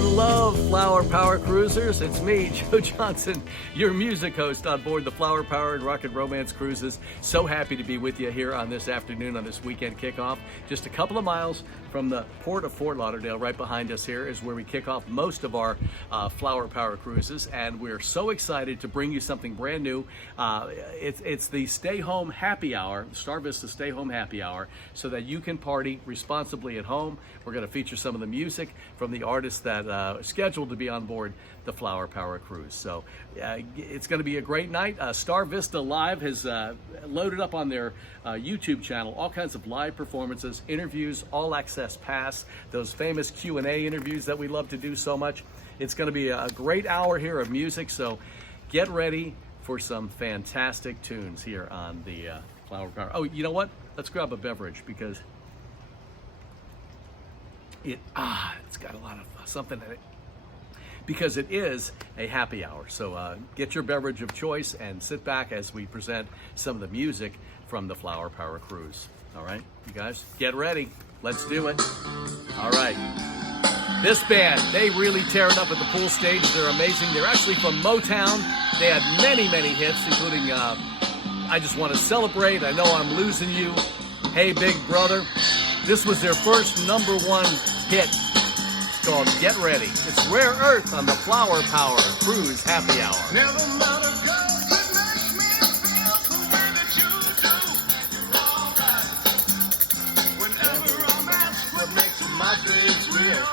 and love Flower Power Cruisers. It's me, Joe Johnson, your music host on board the Flower Power and Rock and Romance Cruises. So happy to be with you here on this afternoon, on this weekend kickoff. Just a couple of miles from the port of Fort Lauderdale, right behind us here is where we kick off most of our Flower Power Cruises, and we're so excited to bring you something brand new. It's the Stay Home Happy Hour, Star Vista Stay Home Happy Hour, so that you can party responsibly at home. We're going to feature some of the music from the artists that are scheduled to be on board the Flower Power Cruise. So it's going to be a great night. Star Vista Live has loaded up on their YouTube channel all kinds of live performances, interviews, all access pass, those famous Q&A interviews that we love to do so much. It's going to be a great hour here of music, so get ready for some fantastic tunes here on the Flower Power. Oh, you know what? Let's grab a beverage because it's got a lot of something in it, because it is a happy hour. So get your beverage of choice and sit back as we present some of the music from the Flower Power Cruise. All right, you guys, get ready. Let's do it. All right. This band, they really tear it up at the pool stage. They're amazing. They're actually from Motown. They had many, many hits, including I Just Want to Celebrate, I Know I'm Losing You, Hey Big Brother. This was their first #1 hit. It's called Get Ready. It's Rare Earth on the Flower Power Cruise Happy Hour. Never mind a girl that makes me feel the way that you do. You're all right. Whenever I'm asked what makes my dreams real,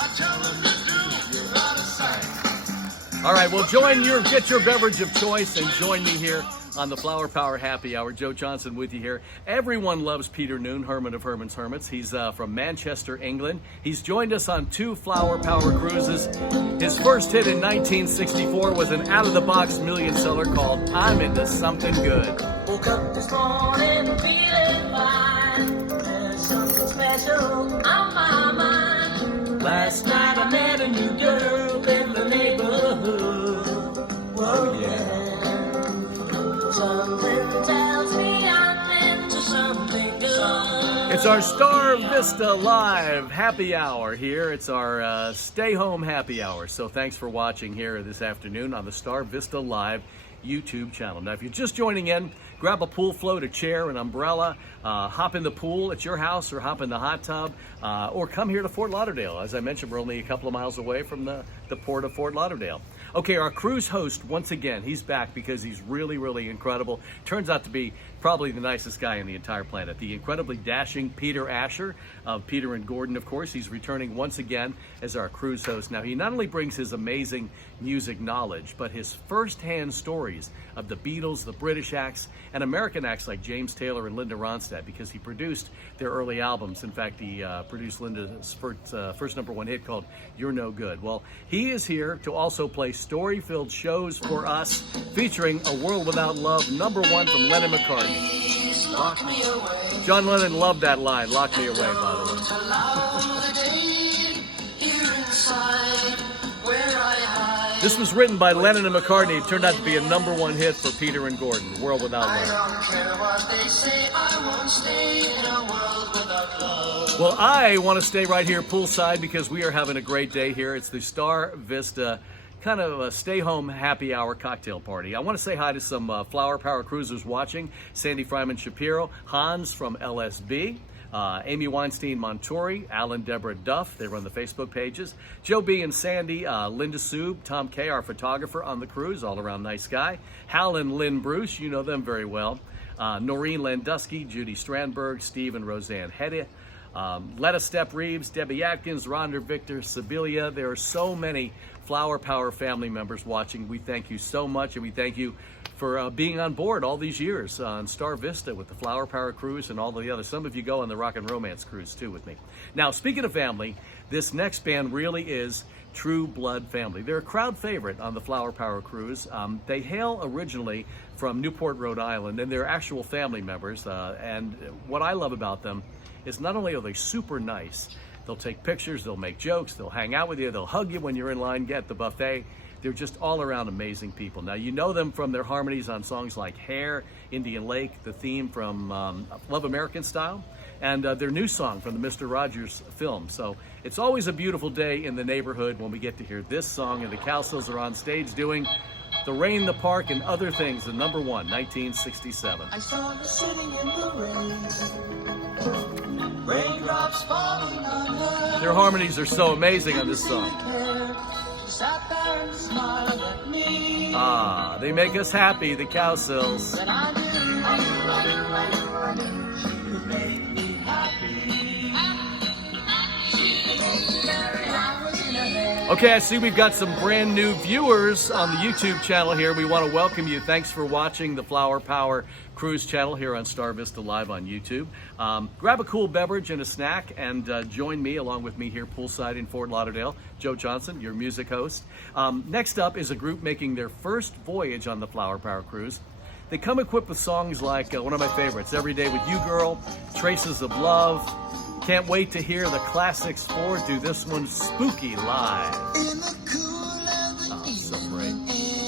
I tell them to do. You're out of sight. All right, well, get your beverage of choice and join me here on the Flower Power Happy Hour. Joe Johnson with you here. Everyone loves Peter Noon, Hermit of Herman's Hermits. He's from Manchester, England. He's joined us on 2 Flower Power cruises. His first hit in 1964 was an out-of-the-box million-seller called I'm Into Something Good. Woke up this morning feeling fine. There's something special on my mind. Last night I met a new girl in the neighborhood. Whoa, yeah. Something tells me I'm into something good. It's our Star Vista Live Happy Hour here. It's our Stay Home Happy Hour. So thanks for watching here this afternoon on the Star Vista Live YouTube channel. Now, if you're just joining in, grab a pool float, a chair, an umbrella, hop in the pool at your house or hop in the hot tub, or come here to Fort Lauderdale. As I mentioned, we're only a couple of miles away from the port of Fort Lauderdale. Okay, our cruise host, once again, he's back because he's really, really incredible. Turns out to be probably the nicest guy on the entire planet. The incredibly dashing Peter Asher of Peter and Gordon, of course. He's returning once again as our cruise host. Now, he not only brings his amazing music knowledge, but his first-hand stories of the Beatles, the British acts, and American acts like James Taylor and Linda Ronstadt, because he produced their early albums. In fact, he produced Linda's first #1 hit called You're No Good. Well, he is here to also play story-filled shows for us, featuring A World Without Love, #1 from Lennon McCartney. Lock me away. John Lennon loved that line, "Lock Me Away," by the way. This was written by Lennon and McCartney. It turned out to be a #1 hit for Peter and Gordon, World Without I Love. don't care what they say, I won't stay in a world without love. Well, I want to stay right here poolside because we are having a great day here. It's the Star Vista kind of a stay-home happy hour cocktail party. I want to say hi to some Flower Power cruisers watching. Sandy Fryman Shapiro, Hans from LSB, Amy Weinstein Montori, Alan Deborah Duff, they run the Facebook pages, Joe B and Sandy, Linda Soob, Tom K, our photographer on the cruise, all around nice guy, Hal and Lynn Bruce, you know them very well, Noreen Landusky, Judy Strandberg, Steve and Roseanne Hedde, Letta Step Reeves, Debbie Atkins, Rhonda Victor, Sibilia. There are so many Flower Power family members watching. We thank you so much, and we thank you for being on board all these years on Star Vista with the Flower Power Cruise and all the others. Some of you go on the Rock and Romance Cruise too with me. Now, speaking of family, this next band really is true blood family. They're a crowd favorite on the Flower Power Cruise. They hail originally from Newport, Rhode Island, and they're actual family members. And what I love about them is not only are they super nice, they'll take pictures, they'll make jokes, they'll hang out with you, they'll hug you when you're in line, get the buffet. They're just all around amazing people. Now, you know them from their harmonies on songs like Hair, Indian Lake, the theme from Love American Style, and their new song from the Mr. Rogers film. So it's always a beautiful day in the neighborhood when we get to hear this song, and the Cowsills are on stage doing The Rain, the Park, and Other Things, the number one, 1967. I saw her sitting in the rain, raindrops falling on her. Their harmonies are so amazing on this song. She sat there and smiled at me. Ah, they make us happy, the Cowsills. And I knew she could make me happy. She could make me merry. I was in her head. Okay, I see we've got some brand new viewers on the YouTube channel here. We want to welcome you. Thanks for watching the Flower Power Cruise channel here on Star Vista Live on YouTube. Grab a cool beverage and a snack and join me, along with me here poolside in Fort Lauderdale. Joe Johnson, your music host. Next up is a group making their first voyage on the Flower Power Cruise. They come equipped with songs like one of my favorites, Every Day With You Girl, Traces of Love. Can't wait to hear the Classics 4 do this one spooky live. In the cool of the Oh, so great.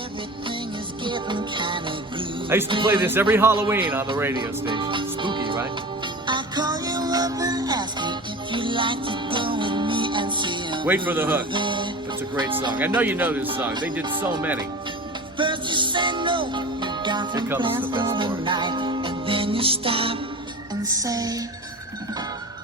everything is getting kind of groovy. I used to play this every Halloween on the radio station. Spooky, right? I call you up and ask you if you like to go with me and see a Wait for the hook. movie. It's a great song. I know you know this song. They did so many. First you say no, you got Here some comes plans the best for the part. night, and then you stop and say,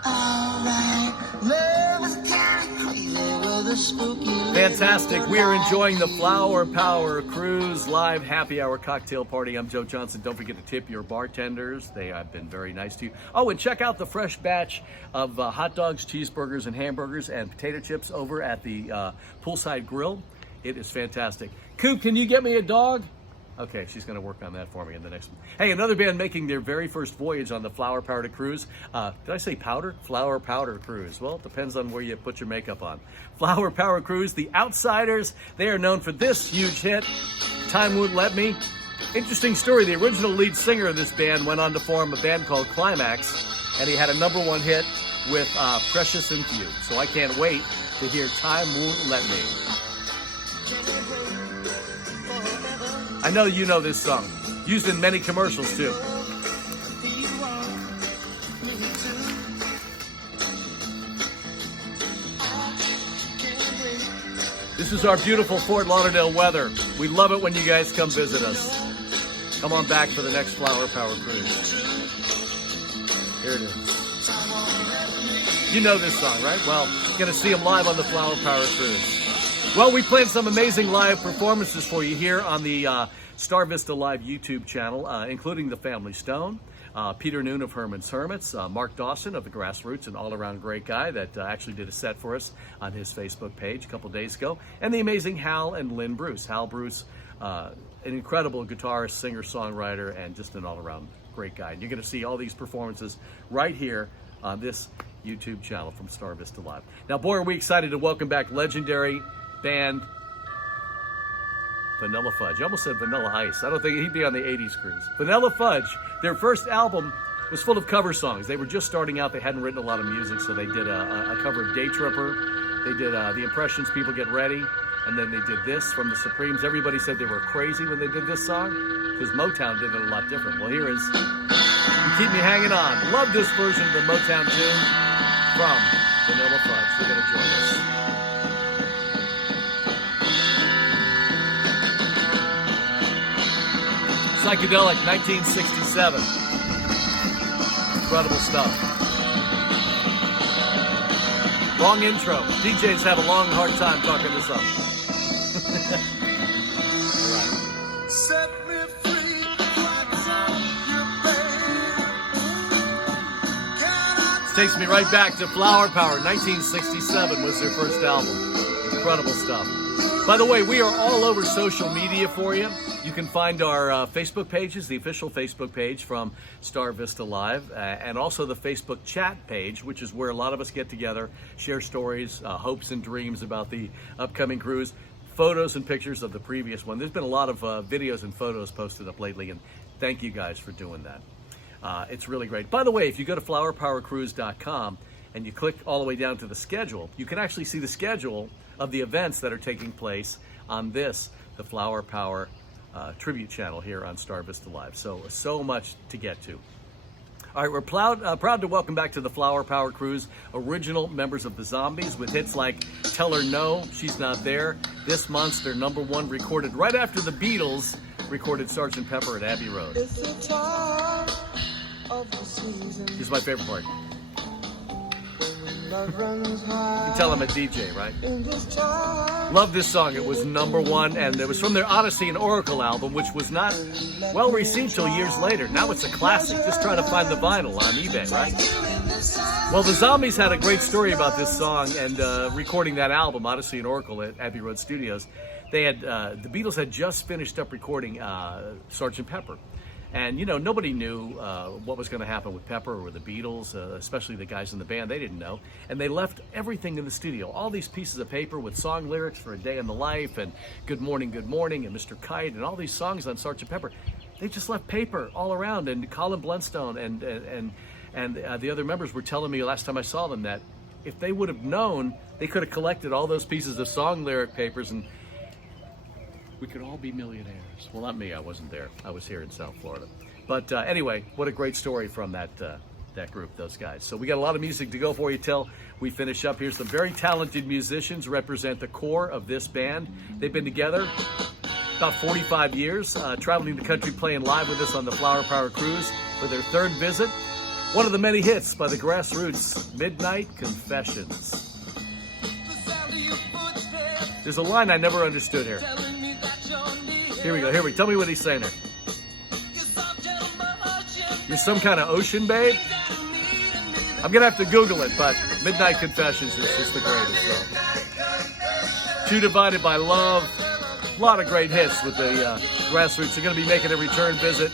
alright, love is kind of crazy with a spooky Fantastic. little We are light. enjoying the Flower Power Cruise live happy hour cocktail party. I'm Joe Johnson. Don't forget to tip your bartenders. They have been very nice to you. Oh, and check out the fresh batch of hot dogs, cheeseburgers, and hamburgers and potato chips over at the Poolside Grill. It is fantastic. Coop, can you get me a dog? Okay, she's going to work on that for me in the next one. Hey, another band making their very first voyage on the Flower Powder Cruise. Did I say powder? Flower Powder Cruise. Well, it depends on where you put your makeup on. Flower Power Cruise, The Outsiders. They are known for this huge hit, Time Won't Let Me. Interesting story. The original lead singer of this band went on to form a band called Climax, and he had a #1 hit with Precious and Few. So I can't wait to hear Time Won't Let Me. I know you know this song. Used in many commercials too. This is our beautiful Fort Lauderdale weather. We love it when you guys come visit us. Come on back for the next Flower Power Cruise. Here it is. You know this song, right? Well, you're going to see them live on the Flower Power Cruise. Well, we planned some amazing live performances for you here on the Star Vista Live YouTube channel, including The Family Stone, Peter Noon of Herman's Hermits, Mark Dawson of The Grassroots, an all-around great guy that actually did a set for us on his Facebook page a couple days ago, and the amazing Hal and Lynn Bruce. Hal Bruce, an incredible guitarist, singer, songwriter, and just an all-around great guy. And you're going to see all these performances right here on this YouTube channel from Star Vista Live. Now, boy, are we excited to welcome back legendary band Vanilla Fudge. I almost said Vanilla Ice. I don't think he'd be on the 80s cruise. Vanilla Fudge, their first album was full of cover songs. They were just starting out. They hadn't written a lot of music, so they did a cover of Day Tripper. They did The Impressions, People Get Ready, and then they did this from the Supremes. Everybody said they were crazy when they did this song because Motown did it a lot different. Well, here is You Keep Me Hanging On. Love this version of the Motown tune from Vanilla Fudge. They're going to join us. Psychedelic, 1967. Incredible stuff. Long intro. DJs have a long, hard time talking this up. All right. Set me free, what's on your brain? This takes me right back to Flower Power. 1967 was their first album. Incredible stuff. By the way, we are all over social media for you. You can find our Facebook pages, the official Facebook page from Star Vista Live, and also the Facebook chat page, which is where a lot of us get together, share stories, hopes and dreams about the upcoming cruise, photos and pictures of the previous one. There's been a lot of videos and photos posted up lately, and thank you guys for doing that. It's really great. By the way, if you go to flowerpowercruise.com and you click all the way down to the schedule, you can actually see the schedule of the events that are taking place on this, the Flower Power tribute channel here on Star Vista Live. So much to get to. All right, we're proud to welcome back to the Flower Power Cruise original members of the Zombies with hits like Tell Her No, She's Not There. This month's their #1, recorded right after the Beatles recorded Sgt. Pepper at Abbey Road. It's the time of the season. This is my favorite part. Love runs high. You can tell I'm a DJ, right? In this time. Love this song. It was #1, and it was from their Odyssey and Oracle album, which was not well received till years later. Now it's a classic. Just try to find the vinyl on eBay, right? Well, the Zombies had a great story about this song and recording that album, Odyssey and Oracle, at Abbey Road Studios. They had the Beatles had just finished up recording Sgt. Pepper. And, you know, nobody knew what was going to happen with Pepper or the Beatles, especially the guys in the band. They didn't know. And they left everything in the studio, all these pieces of paper with song lyrics for A Day in the Life and Good Morning, and Mr. Kite and all these songs on Sgt. Pepper. They just left paper all around. And Colin Blunstone and the other members were telling me last time I saw them that if they would have known, they could have collected all those pieces of song lyric papers and we could all be millionaires. Well, not me. I wasn't there. I was here in South Florida. But anyway, what a great story from that group, those guys. So we got a lot of music to go for you till we finish up. Here's some very talented musicians represent the core of this band. They've been together about 45 years, traveling the country playing live with us on the Flower Power Cruise for their 3rd visit. One of the many hits by the Grassroots, Midnight Confessions. There's a line I never understood here. Here we go. Tell me what he's saying there. You're some kind of ocean babe? I'm going to have to Google it, but Midnight Confessions is just the greatest song. Two Divided by Love. A lot of great hits with the Grassroots. They're going to be making a return visit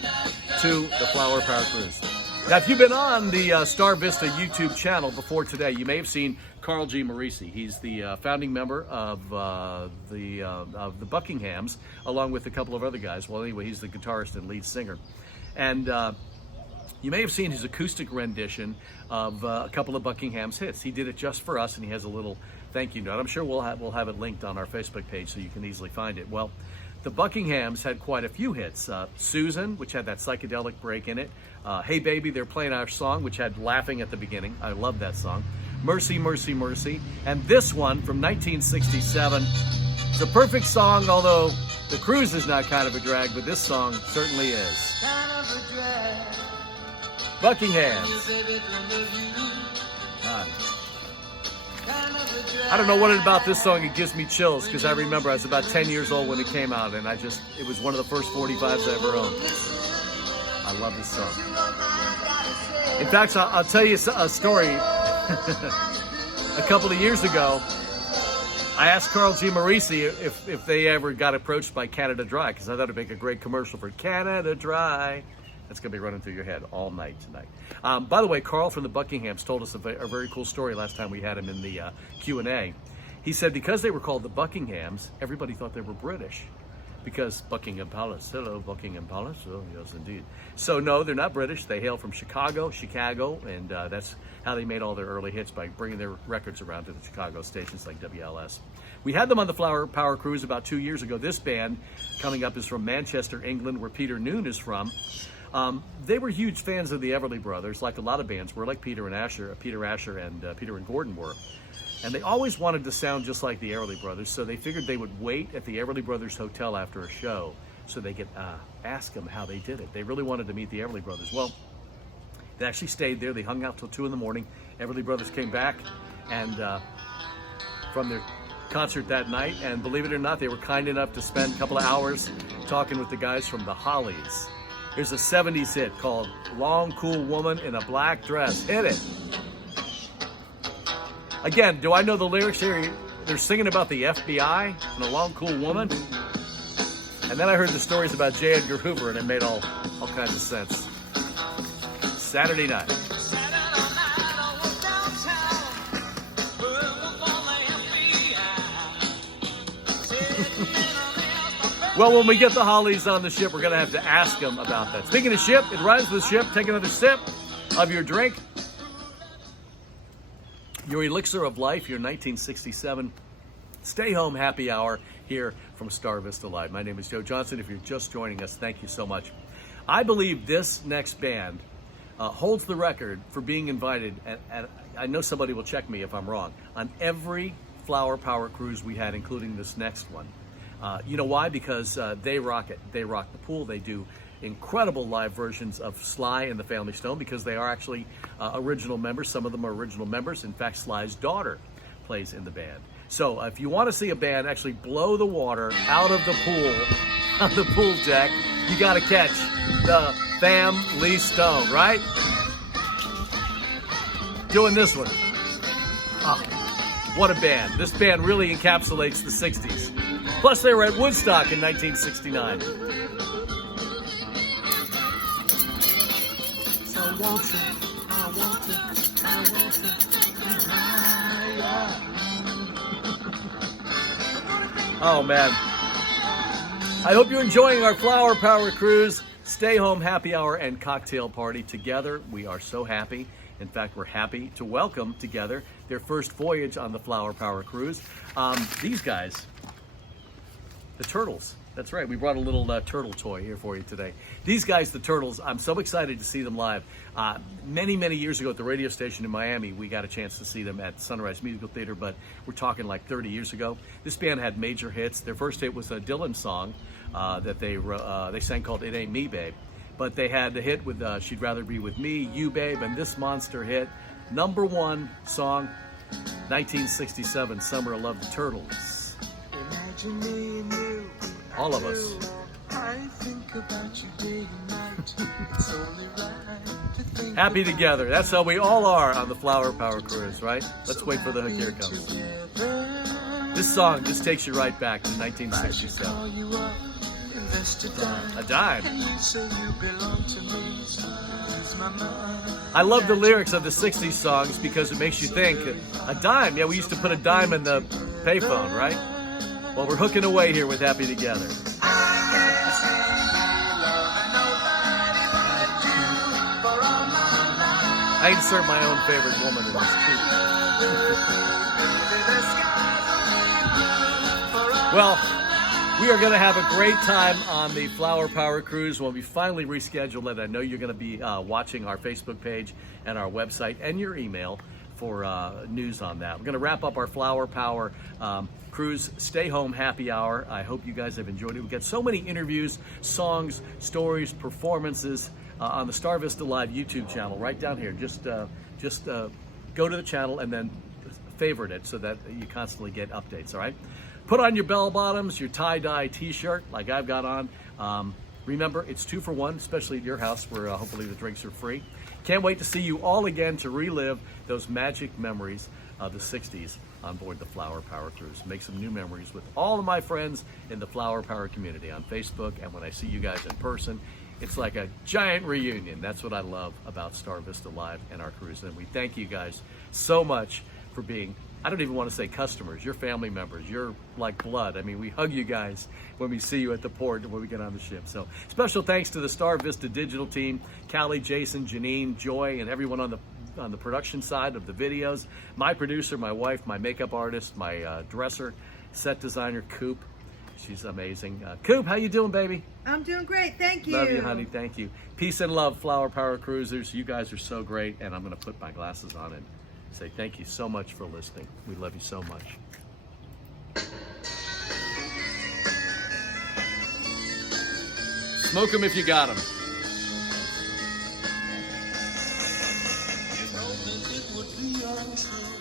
to the Flower Power Cruise. Now, if you've been on the Star Vista YouTube channel before today, you may have seen Carl G. Morisi. He's the founding member of the Buckinghams, along with a couple of other guys. Well, anyway, he's the guitarist and lead singer. And you may have seen his acoustic rendition of a couple of Buckingham's hits. He did it just for us, and he has a little thank you note. I'm sure we'll have it linked on our Facebook page so you can easily find it. Well, the Buckinghams had quite a few hits. Susan, which had that psychedelic break in it. Hey Baby, They're Playing Our Song, which had laughing at the beginning. I love that song. Mercy, Mercy, Mercy. And this one from 1967. It's a perfect song, although the cruise is not kind of a drag, but this song certainly is. Kind of a drag. Buckinghams. Kind of a drag. I don't know what it about this song, it gives me chills, because I remember I was about 10 years old when it came out, and it was one of the first 45s I ever owned. I love this song. In fact, I'll tell you a story. A couple of years ago, I asked Carl G. Morisi if they ever got approached by Canada Dry, because I thought it'd make a great commercial for Canada Dry. That's going to be running through your head all night tonight. By the way, Carl from the Buckinghams told us a very cool story last time we had him in the Q&A. He said because they were called the Buckinghams, everybody thought they were British. Because Buckingham Palace, hello, Buckingham Palace, oh yes indeed. So no, they're not British. They hail from Chicago, and that's how they made all their early hits, by bringing their records around to the Chicago stations like WLS. We had them on the Flower Power Cruise about 2 years ago. This band coming up is from Manchester, England, where Peter Noone is from. They were huge fans of the Everly Brothers, like a lot of bands were, like Peter Asher and Gordon were. And they always wanted to sound just like the Everly Brothers, so they figured they would wait at the Everly Brothers Hotel after a show so they could ask them how they did it. They really wanted to meet the Everly Brothers. Well, they actually stayed there. They hung out till 2 in the morning. Everly Brothers came back and from their concert that night, and believe it or not, they were kind enough to spend a couple of hours talking with the guys from the Hollies. Here's a 70s hit called Long Cool Woman in a Black Dress. Hit it. Again, do I know the lyrics here? They're singing about the FBI and a long, cool woman. And then I heard the stories about J. Edgar Hoover, and it made all kinds of sense. Saturday night. Well, when we get the Hollies on the ship, we're going to have to ask them about that. Speaking of ship, it rhymes with ship. Take another sip of your drink. Your elixir of life, your 1967 Stay Home Happy Hour here from Star Vista Live. My name is Joe Johnson. If you're just joining us, thank you so much. I believe this next band holds the record for being invited, and I know somebody will check me if I'm wrong, on every Flower Power cruise we had, including this next one. You know why? Because they rock it. They rock the pool. They do incredible live versions of Sly and the Family Stone because they are actually original members. Some of them are original members. In fact, Sly's daughter plays in the band. So if you want to see a band actually blow the water out of the pool, on the pool deck, you got to catch the Family Stone, right? Doing this one. Oh, what a band. This band really encapsulates the 60s. Plus, they were at Woodstock in 1969. So won't you, I want to Oh, man. I hope you're enjoying our Flower Power Cruise, Stay Home Happy Hour, and Cocktail Party together. We are so happy. In fact, we're happy to welcome together their first voyage on the Flower Power Cruise. These guys, the Turtles. That's right. We brought a little turtle toy here for you today. These guys, the Turtles, I'm so excited to see them live. Many, many years ago at the radio station in Miami, we got a chance to see them at Sunrise Musical Theater, but we're talking like 30 years ago. This band had major hits. Their first hit was a Dylan song that they sang called It Ain't Me, Babe. But they had the hit with She'd Rather Be With Me, You Babe, and this monster hit. #1 song, 1967, Summer of Love, the Turtles. Imagine me and you. All of us. I think about you day and night. It's only right to think Happy together. That's how we all are on the Flower Power Cruise, right? Let's wait for the hook. Here it comes. together. This song just takes you right back to I should 1967. call you up, invest a dime. A dime. And you say you belong to me, so ease my mind. I love the lyrics of the 60s songs because it makes you think, a dime. Yeah, we used to put a dime in the payphone, right? Well, we're hooking away here with Happy Together. I insert my own favorite woman in this too. Well, we are going to have a great time on the Flower Power Cruise when we finally reschedule it. I know you're going to be watching our Facebook page and our website and your email for news on that. We're going to wrap up our Flower Power Cruise Stay Home Happy Hour. I hope you guys have enjoyed it. We've got so many interviews, songs, stories, performances on the Star Vista Live YouTube channel right down here. Just go to the channel and then favorite it so that you constantly get updates, all right? Put on your bell bottoms, your tie-dye t-shirt like I've got on. Remember, it's 2 for 1, especially at your house where hopefully the drinks are free. Can't wait to see you all again to relive those magic memories of the 60s on board the Flower Power Cruise. Make some new memories with all of my friends in the Flower Power community on Facebook. And when I see you guys in person, it's like a giant reunion. That's what I love about Star Vista Live and our cruise. And we thank you guys so much for being, I don't even want to say customers, you're family members, you're like blood. I mean, we hug you guys when we see you at the port and when we get on the ship. So special thanks to the Star Vista digital team, Callie, Jason, Janine, Joy, and everyone on the production side of the videos. My producer, my wife, my makeup artist, my dresser, set designer, Coop. She's amazing. Coop, how you doing, baby? I'm doing great, thank you. Love you, honey, thank you. Peace and love, Flower Power Cruisers. You guys are so great, and I'm going to put my glasses on and say thank you so much for listening. We love you so much. Smoke them if you got them. It would be untrue.